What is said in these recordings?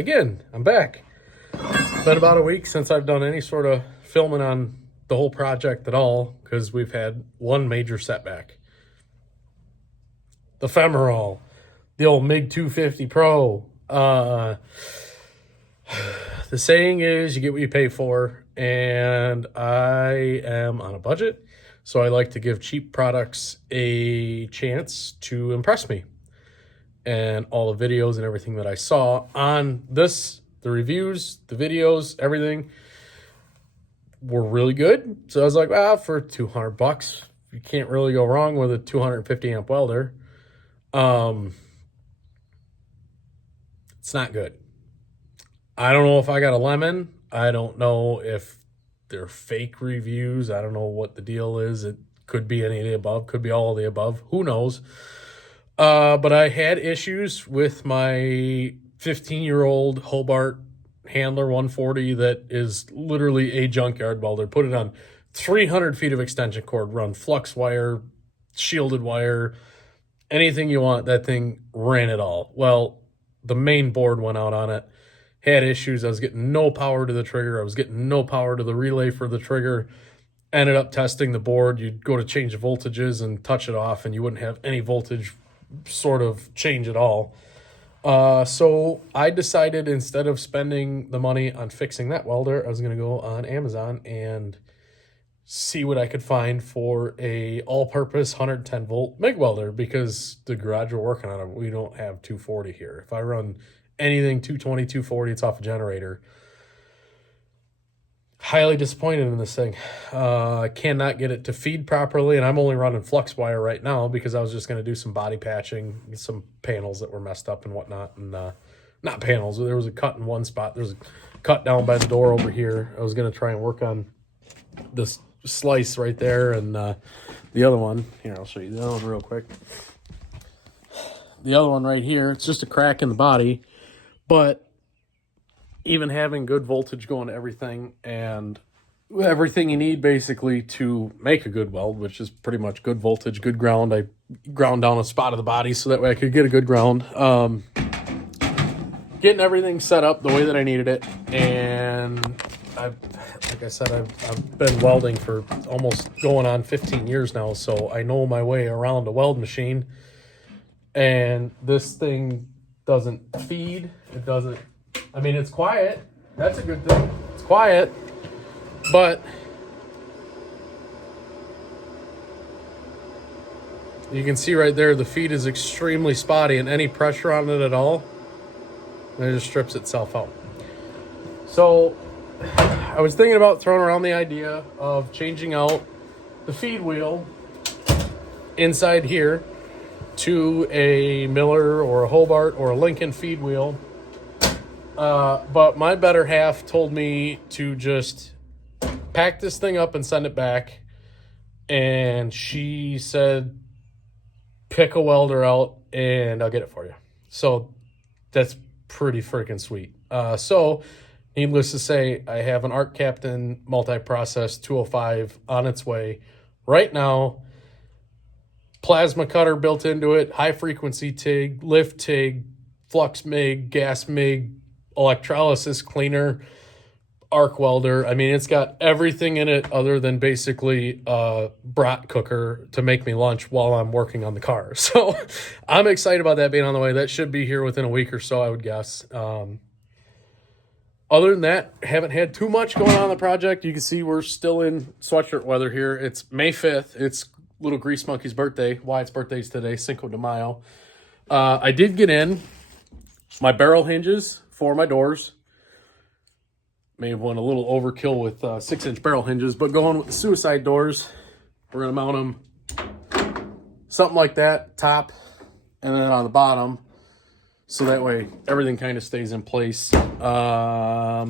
again, I'm back. It's been about a week since I've done any sort of filming on the whole project at all because we've had one major setback. The femoral, the old MiG 250 Pro. The saying is you get what you pay for, and I am on a budget, so I like to give cheap products a chance to impress me. And all the videos and everything that I saw on this, the reviews, the videos, everything were really good. So I was like, well, for $200, you can't really go wrong with a 250 amp welder. It's not good. I don't know if I got a lemon. I don't know if they're fake reviews. I don't know what the deal is. It could be any of the above, could be all of the above. Who knows? But I had issues with my 15-year-old Hobart Handler 140 that is literally a junkyard welder. Put it on 300 feet of extension cord, run flux wire, shielded wire, anything you want. That thing ran it all. Well, the main board went out on it. Had issues. I was getting no power to the trigger. I was getting no power to the relay for the trigger. Ended up testing the board. You'd go to change the voltages and touch it off, and you wouldn't have any voltage sort of change at all. So I decided instead of spending the money on fixing that welder, I was going to go on Amazon and see what I could find for a all-purpose 110 volt MIG welder, because the garage we're working on, we don't have 240 here. If I run anything 220, 240, it's off a generator. Highly disappointed in this thing. I cannot get it to feed properly, and I'm only running flux wire right now because I was just going to do some body patching, some panels that were messed up and whatnot. And not panels, there was a cut in one spot. There's a cut down by the door over here. I was going to try and work on this slice right there, and the other one, here, I'll show you the other one real quick. The other one right here, it's just a crack in the body, but even having good voltage going to everything and everything you need basically to make a good weld, which is pretty much good voltage, good ground. I ground down a spot of the body so that way I could get a good ground. Getting everything set up the way that I needed it. And like I said, I've been welding for almost going on 15 years now, so I know my way around a weld machine. And this thing doesn't feed. It doesn't, I mean, it's quiet. That's a good thing. It's quiet. But you can see right there, the feed is extremely spotty, and any pressure on it at all, it just strips itself out. So I was thinking about throwing around the idea of changing out the feed wheel inside here to a Miller or a Hobart or a Lincoln feed wheel. But my better half told me to just pack this thing up and send it back. And she said, pick a welder out and I'll get it for you. So that's pretty freaking sweet. So needless to say, I have an Arc Captain multi-process 205 on its way right now. Plasma cutter built into it, high frequency TIG, lift TIG, flux MIG, gas MIG, electrolysis cleaner, arc welder. I mean, it's got everything in it other than basically a brat cooker to make me lunch while I'm working on the car. So I'm excited about that being on the way. That should be here within a week or so, I would guess. Other than that, haven't had too much going on the project. You can see we're still in sweatshirt weather here. It's May 5th. It's little Grease Monkey's birthday. Wyatt's birthday is today, Cinco de Mayo. I did get in my barrel hinges for my doors. May have went a little overkill with 6-inch barrel hinges, but going with the suicide doors, we're going to mount them something like that, top, and then on the bottom, so that way everything kind of stays in place. I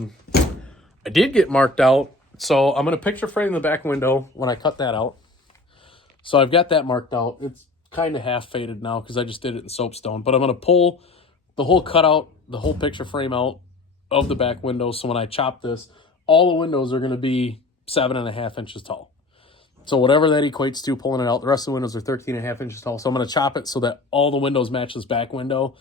did get marked out, so I'm going to picture frame the back window when I cut that out. So I've got that marked out. It's kind of half faded now because I just did it in soapstone, but I'm going to pull the whole cutout, the whole picture frame out of the back window. So when I chop this, all the windows are going to be 7.5 inches tall. So whatever that equates to, pulling it out, the rest of the windows are 13.5 inches tall. So I'm going to chop it so that all the windows match this back window.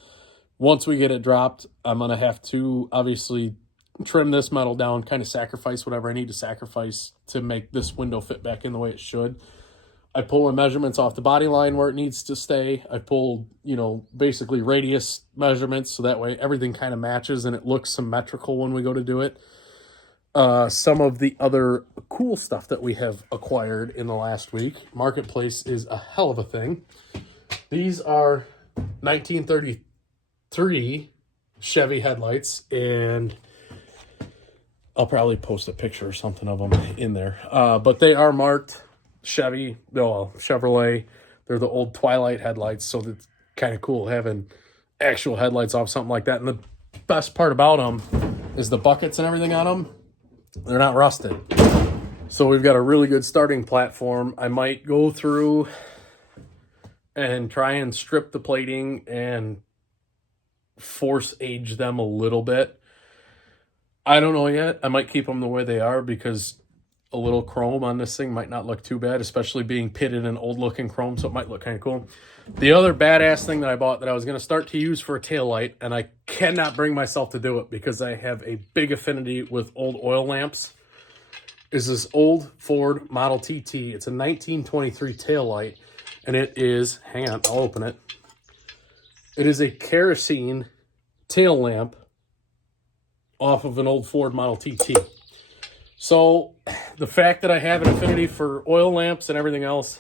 Once we get it dropped, I'm going to have to obviously trim this metal down, kind of sacrifice whatever I need to sacrifice to make this window fit back in the way it should. I pull my measurements off the body line where it needs to stay. I pulled, you know, basically radius measurements so that way everything kind of matches and it looks symmetrical when we go to do it. Some of the other cool stuff that we have acquired in the last week. Marketplace is a hell of a thing. These are 1933 Chevy headlights, and I'll probably post a picture or something of them in there. But they are marked Chevrolet. They're the old Twilight headlights, so that's kind of cool having actual headlights off something like that. And the best part about them is the buckets and everything on them. They're not rusted. So we've got a really good starting platform. I might go through and try and strip the plating and force age them a little bit. I don't know yet. I might keep them the way they are because a little chrome on this thing might not look too bad, especially being pitted in old looking chrome, so it might look kind of cool. The other badass thing that I bought that I was going to start to use for a taillight, and I cannot bring myself to do it because I have a big affinity with old oil lamps, is this old Ford Model TT. It's a 1923 taillight, and it is, hang on, I'll open it. It is a kerosene tail lamp off of an old Ford Model TT. So the fact that I have an affinity for oil lamps and everything else,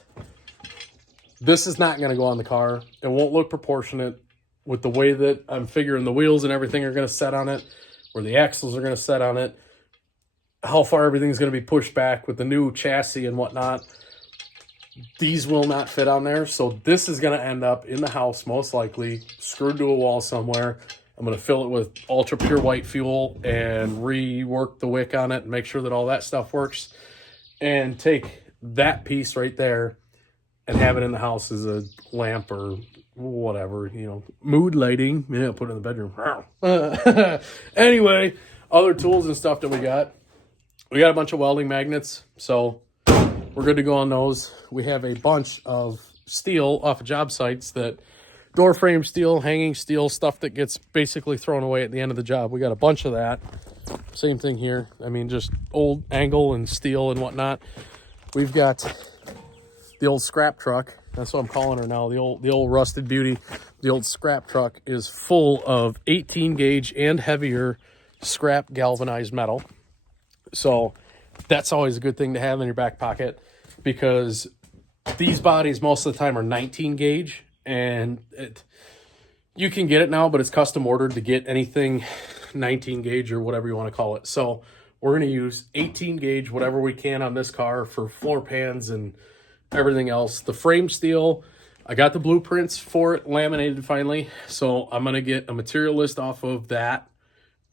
this is not going to go on the car. It won't look proportionate with the way that I'm figuring the wheels and everything are going to set on it, where the axles are going to set on it, how far everything's going to be pushed back with the new chassis and whatnot. These will not fit on there. So this is going to end up in the house, most likely, screwed to a wall somewhere. I'm going to fill it with ultra pure white fuel and rework the wick on it and make sure that all that stuff works. And take that piece right there and have it in the house as a lamp or whatever, you know, mood lighting. Yeah, put it in the bedroom. Anyway, other tools and stuff that we got. We got a bunch of welding magnets, so we're good to go on those. We have a bunch of steel off of job sites that door frame steel, hanging steel, stuff that gets basically thrown away at the end of the job. We got a bunch of that. Same thing here. I mean, just old angle and steel and whatnot. We've got the old scrap truck. That's what I'm calling her now. The old rusted beauty. The old scrap truck is full of 18 gauge and heavier scrap galvanized metal. So that's always a good thing to have in your back pocket because these bodies most of the time are 19 gauge. And you can get it now, but it's custom ordered to get anything 19 gauge or whatever you want to call it. So we're going to use 18 gauge, whatever we can on this car for floor pans and everything else. The frame steel, I got the blueprints for it laminated finally. So I'm going to get a material list off of that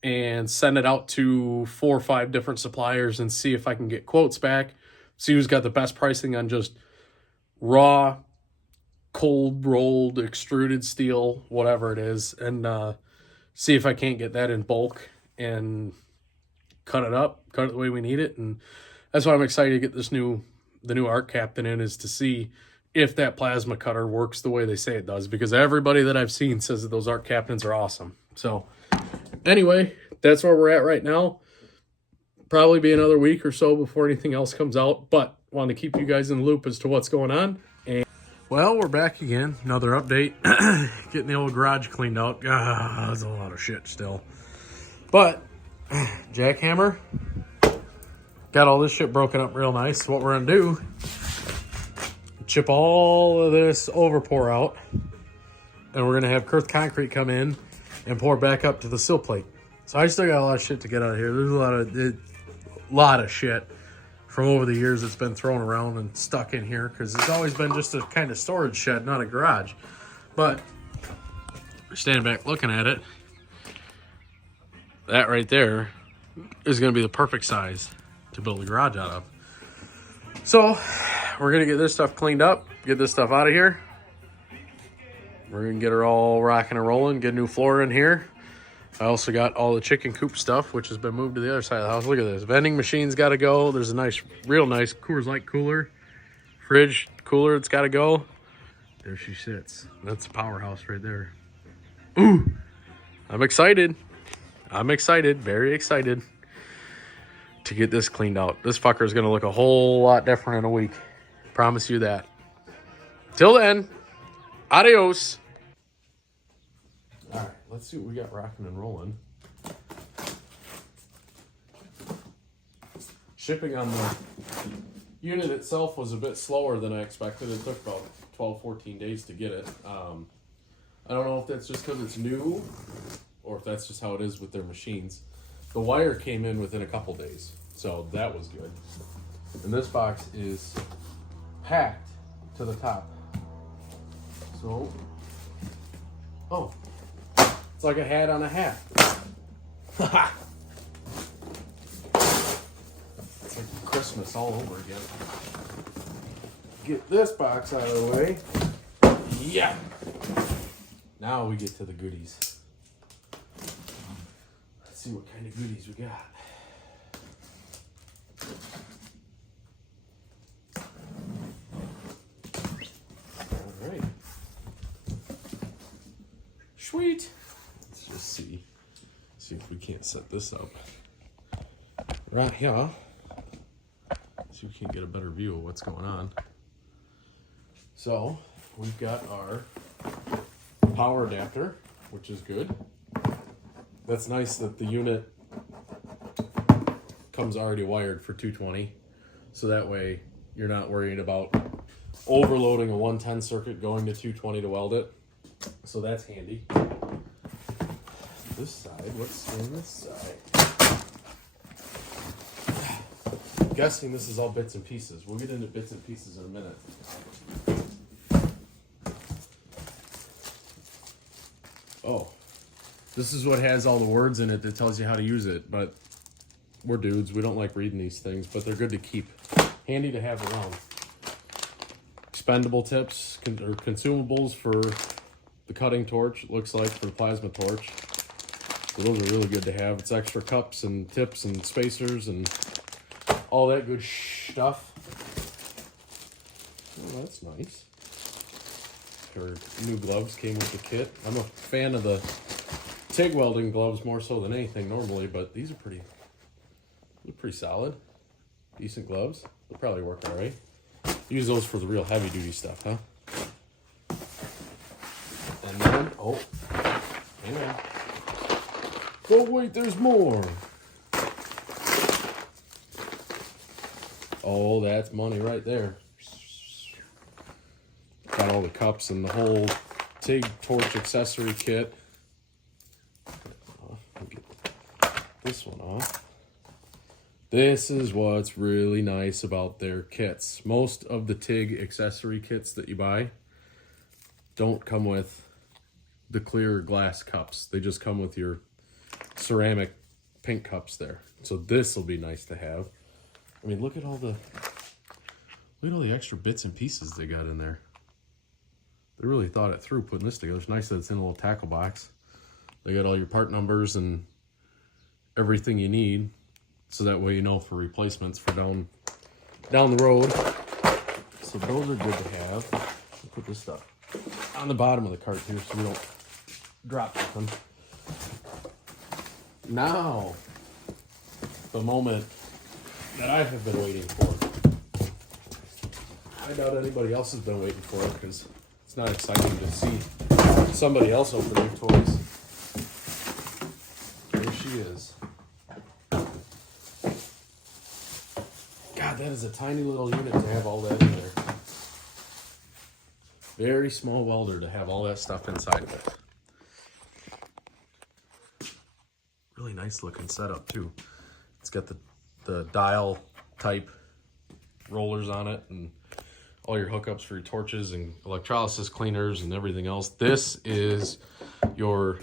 and send it out to 4 or 5 different suppliers and see if I can get quotes back. See who's got the best pricing on just raw, cold rolled extruded steel, whatever it is, and see if I can't get that in bulk and cut it the way we need it. And that's why I'm excited to get the new Arc Captain in, is to see if that plasma cutter works the way they say it does, because everybody that I've seen says that those Arc Captains are awesome. So anyway, that's where we're at right now. Probably be another week or so before anything else comes out, but want to keep you guys in the loop as to what's going on. Well, we're back again. Another update. Getting the old garage cleaned out. That's a lot of shit still. But, jackhammer. Got all this shit broken up real nice. What we're going to do, chip all of this overpour out. And we're going to have Kurth Concrete come in and pour back up to the sill plate. So I still got a lot of shit to get out of here. There's a lot of shit from over the years that's been thrown around and stuck in here, because it's always been just a kind of storage shed, not a garage. But standing back looking at it, that right there is going to be the perfect size to build a garage out of. So we're going to get this stuff cleaned up, get this stuff out of here. We're going to get her all rocking and rolling, get a new floor in here. I also got all the chicken coop stuff, which has been moved to the other side of the house. Look at this. Vending machine's got to go. There's a nice, real nice Coors Light cooler. Fridge cooler, it's got to go. There she sits. That's a powerhouse right there. Ooh, I'm excited. I'm excited, very excited to get this cleaned out. This fucker is going to look a whole lot different in a week. Promise you that. Till then, adios. All right, let's see what we got rocking and rolling. Shipping on the unit itself was a bit slower than I expected. It took about 12, 14 days to get it. I don't know if that's just because it's new or if that's just how it is with their machines. The wire came in within a couple days, so that was good. And this box is packed to the top. So, oh, it's like a hat on a hat. It's like Christmas all over again. Get this box out of the way. Yeah. Now we get to the goodies. Let's see what kind of goodies we got. All right. Sweet. Let's just see if we can't set this up right here. See if we can get a better view of what's going on. So we've got our power adapter, which is good. That's nice that the unit comes already wired for 220, so that way you're not worried about overloading a 110 circuit going to 220 to weld it. So that's handy. This side, what's on this side? I'm guessing this is all bits and pieces. We'll get into bits and pieces in a minute. Oh, this is what has all the words in it that tells you how to use it, but we're dudes, we don't like reading these things, but they're good to keep. Handy to have around. Expendable tips or consumables for the cutting torch, it looks like, for the plasma torch. So those are really good to have. It's extra cups and tips and spacers and all that good stuff. Oh, that's nice. Her new gloves came with the kit. I'm a fan of the TIG welding gloves more so than anything normally, but these are pretty solid. Decent gloves. They'll probably work all right. Use those for the real heavy duty stuff, huh? And then, oh, hang on. Oh wait, there's more. Oh, that's money right there. Got all the cups and the whole TIG torch accessory kit. I'll get this one off. This is what's really nice about their kits. Most of the TIG accessory kits that you buy don't come with the clear glass cups. They just come with your ceramic pink cups there. So this will be nice to have. I mean, look at all the extra bits and pieces they got in there. They really thought it through putting this together. It's nice that it's in a little tackle box. They got all your part numbers and everything you need, so that way you know for replacements for down the road. So those are good to have. I'll put this stuff on the bottom of the cart here so we don't drop nothing. Now, the moment that I have been waiting for. I doubt anybody else has been waiting for it because it's not exciting to see somebody else open their toys. There she is. God, that is a tiny little unit to have all that in there. Very small welder to have all that stuff inside of it. Really nice looking setup too. It's got the dial type rollers on it and all your hookups for your torches and electrolysis cleaners and everything else. This is your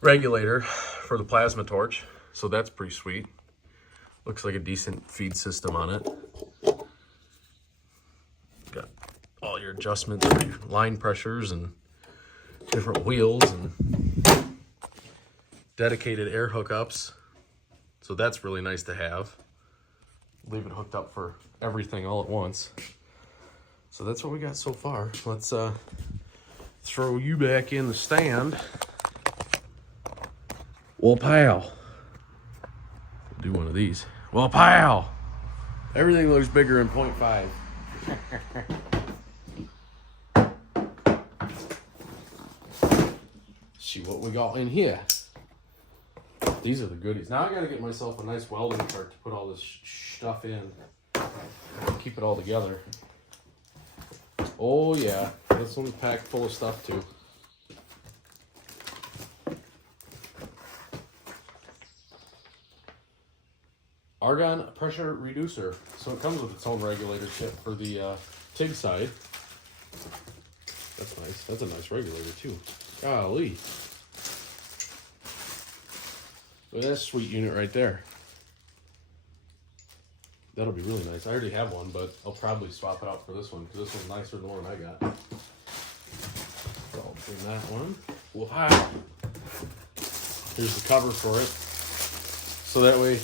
regulator for the plasma torch, so that's pretty sweet. Looks like a decent feed system on it. Got all your adjustments for your line pressures and different wheels and dedicated air hookups. So that's really nice to have. Leave it hooked up for everything all at once. So that's what we got so far. Let's throw you back in the stand Well, pal. Do one of these. Well, pal. Everything looks bigger in 0.5. See what we got in here. These are the goodies. Now I gotta get myself a nice welding cart to put all this stuff in. Keep it all together. Oh yeah, this one's packed full of stuff too. Argon pressure reducer. So it comes with its own regulator kit for the TIG side. That's nice. That's a nice regulator too. Golly. Look at that sweet unit right there. That'll be really nice. I already have one, but I'll probably swap it out for this one because this one's nicer than the one I got. So I'll bring that one. Wow. Here's the cover for it. So that way,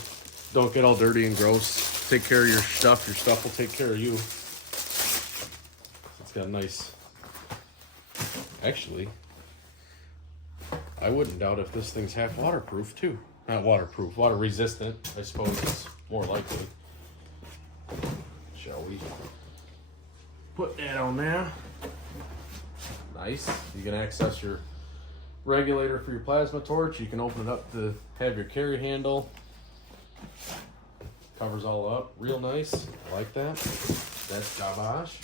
don't get all dirty and gross. Take care of your stuff will take care of you. It's got a nice... Actually, I wouldn't doubt if this thing's half waterproof too. Not waterproof, water resistant, I suppose is more likely. Shall we put that on there? Nice. You can access your regulator for your plasma torch. You can open it up to have your carry handle. Covers all up, real nice. I like that. That's garbage.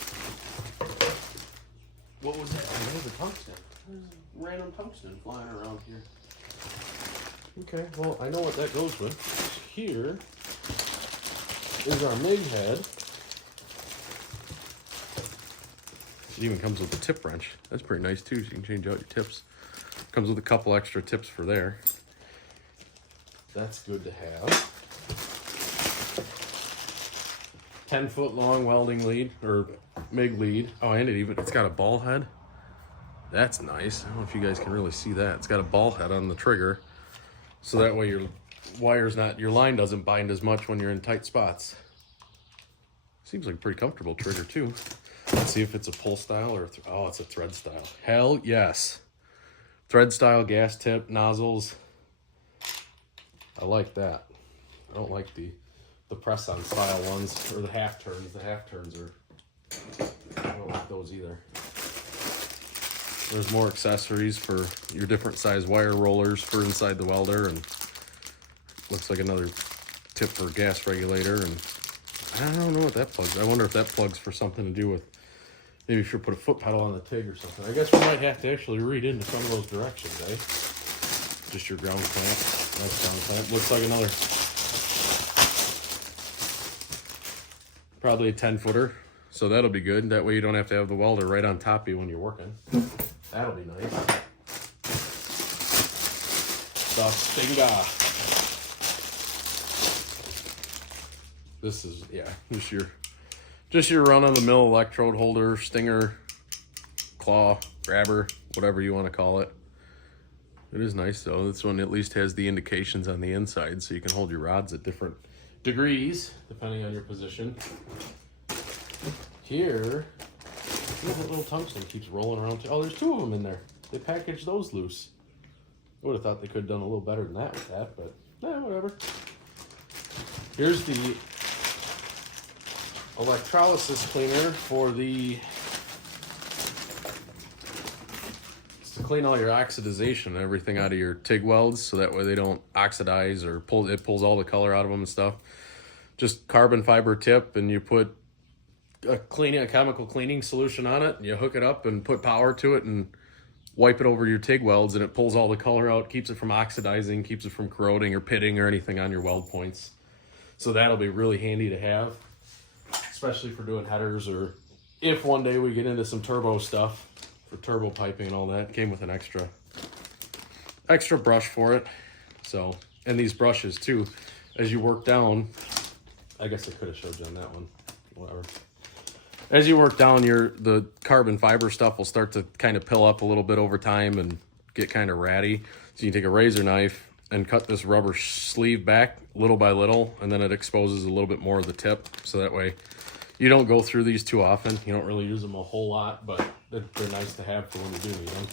What was that? Oh, there's a tungsten. There's random tungsten flying around here. Okay, well, I know what that goes with. Here is our MIG head. It even comes with a tip wrench. That's pretty nice too, so you can change out your tips. Comes with a couple extra tips for there. That's good to have. 10-foot long welding lead, or MIG lead. Oh, and it's got a ball head. That's nice. I don't know if you guys can really see that. It's got a ball head on the trigger. So that way your line doesn't bind as much when you're in tight spots. Seems like a pretty comfortable trigger too. Let's see if it's a pull style or, oh, it's a thread style. Hell yes. Thread style gas tip, nozzles. I like that. I don't like the press-on style ones, or the half turns. The half turns are, I don't like those either. There's more accessories for your different size wire rollers for inside the welder, and looks like another tip for gas regulator, and I don't know what that plugs. I wonder if that plugs for something to do with, maybe if you put a foot pedal on the TIG or something. I guess we might have to actually read into some of those directions, eh? Just your ground clamp. Nice ground clamp. Looks like another, probably a 10-footer. So that'll be good. That way you don't have to have the welder right on top of you when you're working. That'll be nice. The Stinger. This is, yeah, just your run-of-the-mill electrode holder, stinger, claw, grabber, whatever you want to call it. It is nice though. This one at least has the indications on the inside, so you can hold your rods at different degrees depending on your position. Here, look, that little tungsten keeps rolling around. Oh, there's two of them in there. They packaged those loose. I would have thought they could have done a little better than that with that, but whatever. Here's the electrolysis cleaner for it's to clean all your oxidization and everything out of your TIG welds, so that way they don't oxidize or it pulls all the color out of them and stuff. Just carbon fiber tip, and you put a chemical cleaning solution on it, and you hook it up and put power to it and wipe it over your TIG welds, and it pulls all the color out, keeps it from oxidizing, keeps it from corroding or pitting or anything on your weld points. So that'll be really handy to have, especially for doing headers, or if one day we get into some turbo stuff for turbo piping and all that. It came with an extra brush for it. So, and these brushes too, as you work down, I guess I could have showed you on that one, whatever. As you work down, the carbon fiber stuff will start to kind of pill up a little bit over time and get kind of ratty. So you can take a razor knife and cut this rubber sleeve back little by little, and then it exposes a little bit more of the tip. So that way you don't go through these too often. You don't really use them a whole lot, but they're nice to have for when you do need them.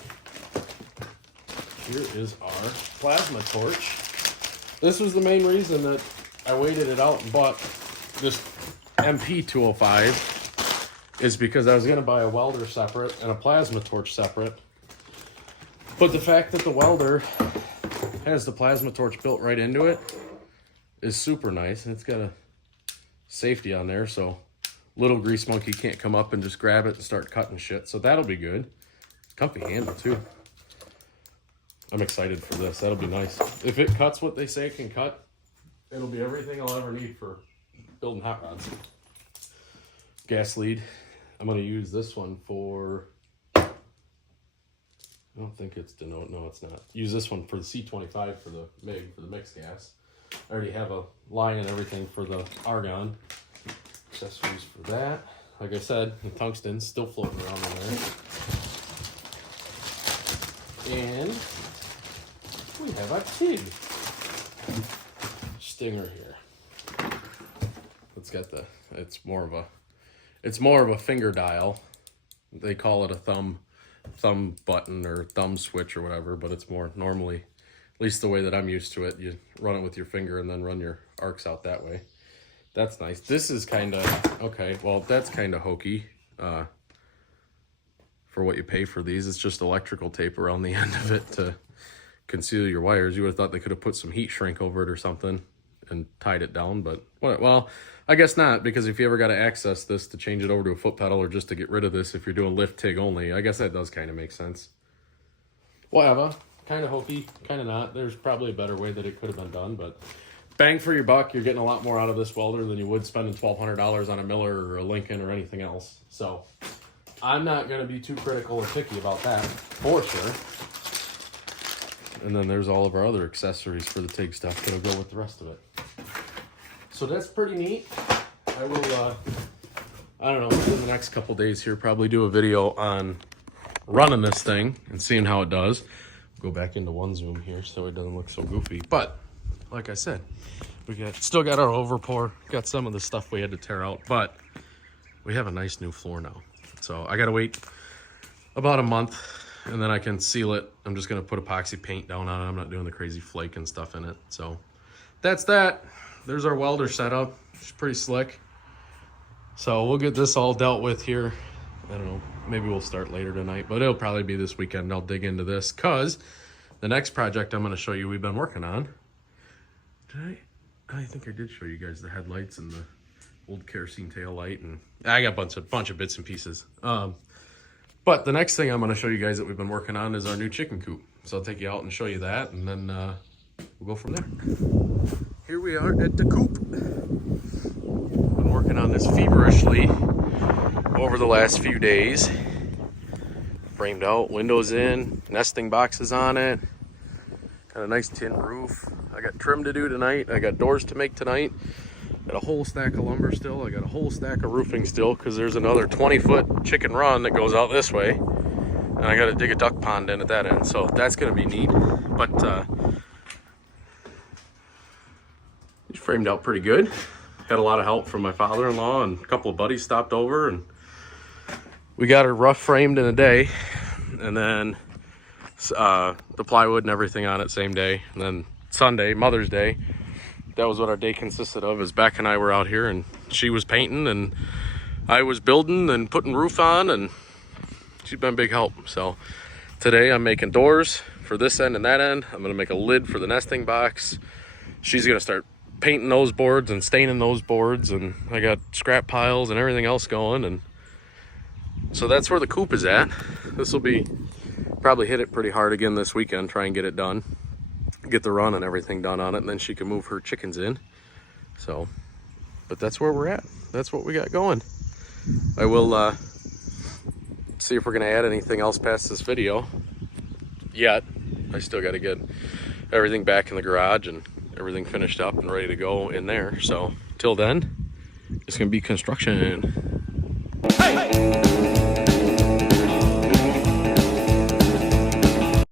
here is our plasma torch. This was the main reason that I waited it out and bought this MP205 is because I was going to buy a welder separate and a plasma torch separate. But the fact that the welder has the plasma torch built right into it is super nice. And it's got a safety on there, so little grease monkey can't come up and just grab it and start cutting shit. So that'll be good. Comfy handle too. I'm excited for this. That'll be nice. If it cuts what they say it can cut, it'll be everything I'll ever need for building hot rods. Gas lead. I'm going to use this one for... I don't think it's denote. No, it's not. Use this one for the C25 for the MIG, for the mixed gas. I already have a line and everything for the argon. Accessories for that. Like I said, the tungsten's still floating around in there. And we have a TIG stinger here. It's got the, it's more of a finger dial. They call it a thumb button or thumb switch or whatever, but it's more normally, at least the way that I'm used to it, you run it with your finger and then run your arcs out that way. That's nice. This is kind of, okay, well, that's kind of hokey for what you pay for these. It's just electrical tape around the end of it to conceal your wires. You would have thought they could have put some heat shrink over it or something and tied it down, but well, I guess not, because if you ever got to access this to change it over to a foot pedal or just to get rid of this if you're doing lift TIG only, I guess that does kind of make sense. Whatever. Kind of hokey, kind of not. There's probably a better way that it could have been done, but bang for your buck, you're getting a lot more out of this welder than you would spending $1,200 on a Miller or a Lincoln or anything else. So I'm not going to be too critical or picky about that, for sure. And then there's all of our other accessories for the TIG stuff that'll go with the rest of it. So that's pretty neat. I will, I don't know, in the next couple days here, probably do a video on running this thing and seeing how it does. Go back into one zoom here so it doesn't look so goofy. But like I said, we still got our overpour, got some of the stuff we had to tear out, but we have a nice new floor now. So I gotta wait about a month and then I can seal it. I'm just gonna put epoxy paint down on it. I'm not doing the crazy flake and stuff in it. So that's that. There's our welder setup. It's pretty slick. So we'll get this all dealt with here. I don't know, maybe we'll start later tonight, but it'll probably be this weekend. I'll dig into this because the next project I'm gonna show you we've been working on. I think I did show you guys the headlights and the old kerosene tail light, and I got a bunch of bits and pieces. But the next thing I'm going to show you guys that we've been working on is our new chicken coop. So I'll take you out and show you that, and then we'll go from there. Here we are at the coop. Been working on this feverishly over the last few days. Framed out, windows in, nesting boxes on it. Got a nice tin roof. I got trim to do tonight. I got doors to make tonight. Got a whole stack of lumber still. I got a whole stack of roofing still because there's another 20-foot chicken run that goes out this way. And I got to dig a duck pond in at that end. So that's going to be neat. But he's framed out pretty good. Had a lot of help from my father-in-law, and a couple of buddies stopped over, and we got her rough framed in a day. And then the plywood and everything on it same day. And then Sunday, Mother's Day, that was what our day consisted of. Is Beck and I were out here, and she was painting and I was building and putting roof on, and she's been a big help. So today I'm making doors for this end and that end. I'm gonna make a lid for the nesting box. She's gonna start painting those boards and staining those boards, and I got scrap piles and everything else going. And so that's where the coop is at. This will be probably hit it pretty hard again this weekend, try and get it done, get the run and everything done on it, and then she can move her chickens in. So, but that's where we're at. That's what we got going. I will see if we're gonna add anything else past this video yet. I still got to get everything back in the garage and everything finished up and ready to go in there. So till then, it's gonna be construction. Hey!